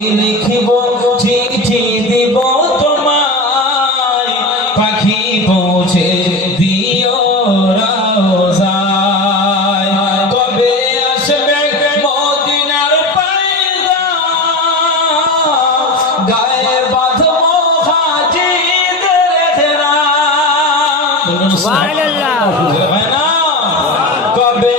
লিখিব চিঠি দিব তোমায় পাখি পৌঁছে দিও রাজায় কবে আসবে মদিনার পায়দা গায়ে বাঁধব হাজিদের ঘেরা সুবহানাল্লাহ। না? কবে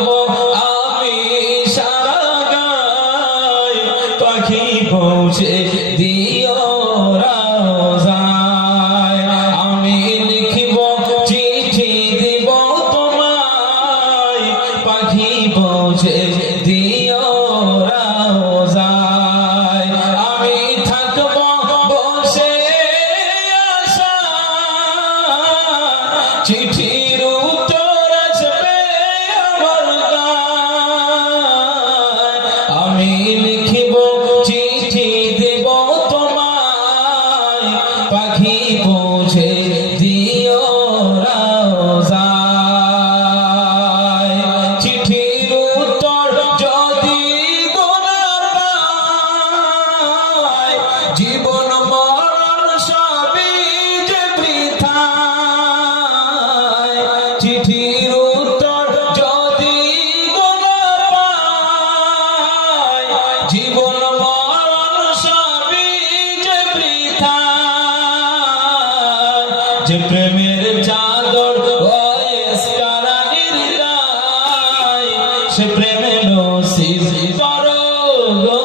জীবন মরণ সবই যে বৃথায়। চিঠির উত্তর যদি পায়, জীবন মরণ সবই যে বৃথায়। যে প্রেমের চাদর সে প্রেমে নসিব করো গো।